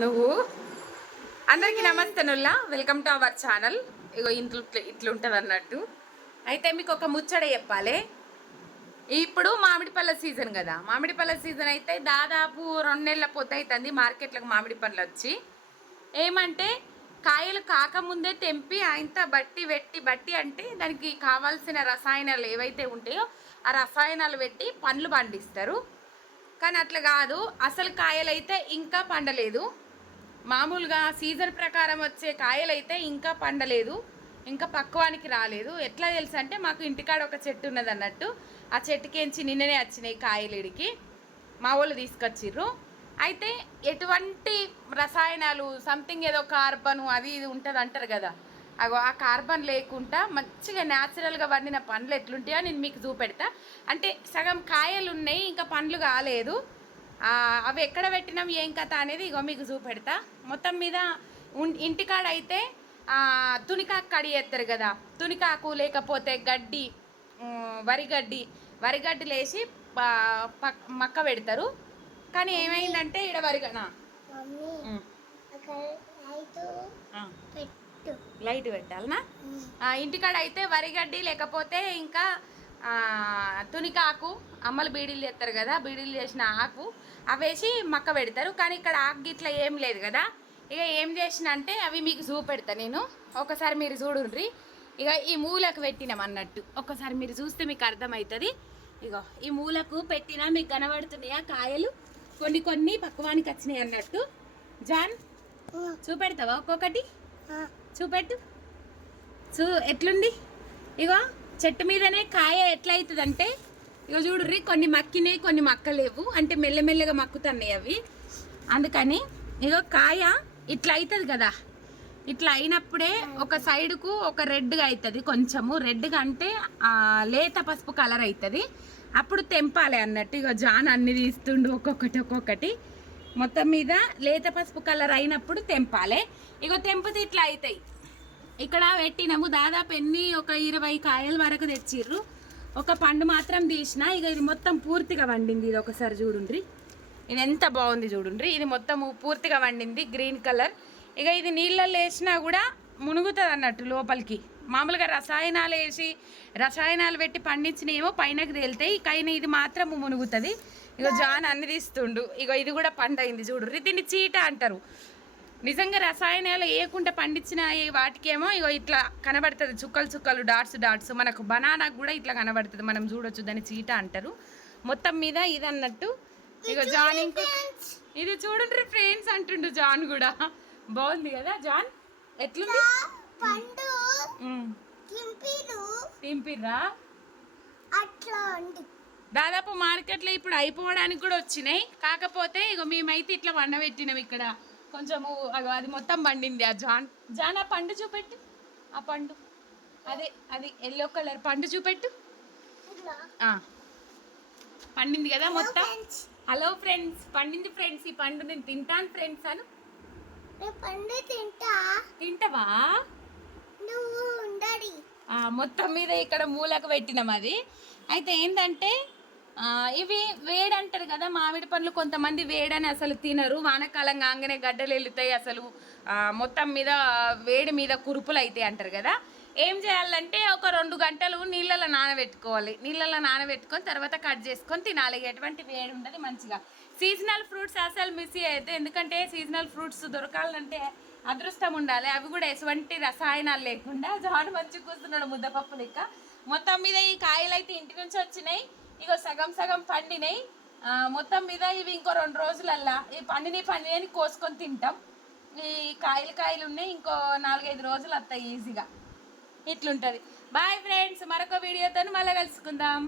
నువ్వు అందరికీ నమస్తే Nulla welcome to our channel. ఇగో ఇంట్లో ఇట్లుంటుంది అన్నట్టు. అయితే మీకు ఒక ముచ్చట చెప్పాలి. ఇప్పుడు మామిడి పళ్ళ సీజన్ కదా, మామిడి పళ్ళ సీజన్ అయితే దాదాపు 2 నెలల పొద్దు అవుతుంది మార్కెట్లకు మామిడి పళ్ళు వచ్చి. ఏమంటే కాయలు కాకముందే తెంపి ఆయనత బట్టి అంటే దానికి కావాల్సిన రసాయనాలు ఏవైతే ఉంటాయో ఆ రసాయనాలు పెట్టి పండ్లు పండిస్తారు. కానీ అట్లా కాదు, అసలు కాయలైతే ఇంకా పండలేదు. మామూలుగా సీజన్ ప్రకారం వచ్చే కాయలైతే ఇంకా పండలేదు, ఇంకా పక్వానికి రాలేదు. ఎట్లా తెలుసు అంటే మాకు ఇంటికాడ ఒక చెట్టు ఉన్నది అన్నట్టు. ఆ చెట్టుకేంచి నిన్ననే వచ్చినాయి కాయలుడికి, మా వాళ్ళు తీసుకొచ్చిర్రు. అయితే ఎటువంటి రసాయనాలు సంథింగ్ ఏదో కార్బన్ అది ఇది ఉంటుంది అంటారు కదా, అగో ఆ కార్బన్ లేకుండా మంచిగా న్యాచురల్గా వండిన పండ్లు ఎట్లుంటాయో నేను మీకు చూపెడతా. అంటే సగం కాయలు ఉన్నాయి, ఇంకా పండ్లు కాలేదు. అవి ఎక్కడ పెట్టినాం ఏం కథ అనేది ఇగో మీకు చూపెడతా. మొత్తం మీద ఇంటికాడ అయితే తునికాకు కడిగేస్తారు కదా, తునికాకు లేకపోతే గడ్డి, వరిగడ్డి లేచి మక్క పెడతారు. కానీ ఏమైందంటే ఇక్కడ లైట్ పెట్టాలనా? ఇంటికాడ అయితే వరిగడ్డి లేకపోతే ఇంకా తునికాకు, అమ్మలు బీడీలు చేస్తారు కదా, బీడీలు చేసిన ఆకు అవేసి మక్క పెడతారు. కానీ ఇక్కడ ఆకు ఇట్లా ఏం లేదు కదా. ఇక ఏం చేసిన అంటే అవి మీకు చూపెడతా నేను, ఒకసారి మీరు చూడుండ్రి. ఇక ఈ మూలకు పెట్టినాం అన్నట్టు, ఒకసారి మీరు చూస్తే మీకు అర్థమవుతుంది. ఇగో ఈ మూలకు పెట్టినా మీకు కనబడుతున్నాయా కాయలు, కొన్ని పక్వానికి వచ్చినాయి అన్నట్టు. జాన్ చూపెడతావా ఒక్కొక్కటి? చూపెట్టు. ఎట్లుంది? ఇగో చెట్టు మీదనే కాయ ఎట్లయితుంది అంటే ఇగో చూడుర్రి, కొన్ని మక్కినాయి కొన్ని మక్కలేవు, అంటే మెల్లమెల్లగా మక్కుతున్నాయి అవి. అందుకని ఇగో కాయ ఇట్లా అవుతుంది కదా, ఇట్లా అయినప్పుడే ఒక సైడ్కు ఒక రెడ్గా అవుతుంది, కొంచెము రెడ్గా అంటే లేత పసుపు కలర్ అవుతుంది, అప్పుడు తెంపాలి అన్నట్టు. ఇగో జాన్ అన్ని తీస్తుండు ఒక్కొక్కటి. మొత్తం మీద లేత పసుపు కలర్ అయినప్పుడు తెంపాలి. ఇగో తెంపితే ఇట్లా అవుతాయి. ఇక్కడ పెట్టినాము దాదాపు ఒక 20 కాయల వరకు తెచ్చిర్రు. ఒక పండు మాత్రం తీసిన. ఇక ఇది మొత్తం పూర్తిగా వండింది. ఇది ఒకసారి చూడుండ్రి, ఇది ఎంత బాగుంది చూడుండ్రి. ఇది మొత్తం పూర్తిగా వండింది, గ్రీన్ కలర్. ఇక ఇది నీళ్ళల్లో వేసినా కూడా మునుగుతుంది అన్నట్టు లోపలికి. మామూలుగా రసాయనాలు పెట్టి పండించినేమో పైనకి తేలితాయి, కానీ ఇది మాత్రం మునుగుతుంది. ఇగో జాన్ అన్ని తీస్తుండు. ఇగో ఇది కూడా పండైంది చూడుర్రి. దీన్ని చీట అంటారు. నిజంగా రసాయనాలు వేయకుండా పండించిన వాటికేమో ఇగో ఇట్లా కనబడుతుంది, చుక్కలు డాట్స్. మనకు బనానాకు కూడా ఇట్లా కనబడుతుంది, మనం చూడొచ్చు, దాన్ని చీట అంటారు. మొత్తం మీద ఇది అన్నట్టు. ఇగో జాన్ ఇది చూడండి ఫ్రెండ్స్ అంటుండు జాన్ కూడా. బాగుంది కదా జాన్? ఎట్లుంది? తింపిర్రా? దాదాపు మార్కెట్లో ఇప్పుడు అయిపోవడానికి కూడా వచ్చినాయి. కాకపోతే ఇగో మేమైతే ఇట్లా వండబెట్టినాం ఇక్కడ కొంచెము. అది మొత్తం పండింది. ఆ జాన్ ఆ పండు చూపెట్టు, ఆ పండు అది ఎల్లో కలర్ పండు చూపెట్టు. పండింది కదా మొత్తం. హలో ఫ్రెండ్స్, పండింది ఫ్రెండ్స్. ఈ పండు నేను తింటాను ఫ్రెండ్స్ అను. తింటావా? మొత్తం మీద ఇక్కడ మూలకు పెట్టినాం అది. అయితే ఏంటంటే ఇవి వేడి అంటారు కదా మామిడి పండ్లు, కొంతమంది వేడని అసలు తినరు. వానకాలం కాగానే గడ్డలు వెళ్తాయి, అసలు మొత్తం మీద వేడి మీద కురుపులు అవుతాయి అంటారు కదా. ఏం చేయాలంటే ఒక 2 గంటలు నీళ్ళలో నానబెట్టుకోవాలి. నీళ్ళలో నానబెట్టుకొని తర్వాత కట్ చేసుకొని తినాలి. ఎటువంటి వేడి ఉండదు మంచిగా. సీజనల్ ఫ్రూట్స్ అసలు మిస్ అయితే, ఎందుకంటే సీజనల్ ఫ్రూట్స్ దొరకాలంటే అదృష్టం ఉండాలి. అవి కూడా ఎటువంటి రసాయనాలు లేకుండా. జాన్ మంచిగా కూర్చున్నాడు ముద్దపప్పు లెక్క. మొత్తం మీద ఈ కాయలు అయితే ఇంటి నుంచి వచ్చినాయి. ఇగో సగం పండినాయి. మొత్తం మీద ఇవి ఇంకో 2 రోజులల్లా ఈ పండిని కోసుకొని తింటాం. ఈ కాయలు ఉన్నాయి, ఇంకో 4-5 రోజులు వస్తాయి ఈజీగా. ఇట్లుంటుంది. బాయ్ ఫ్రెండ్స్, మరొక వీడియోతో మళ్ళీ కలుసుకుందాం.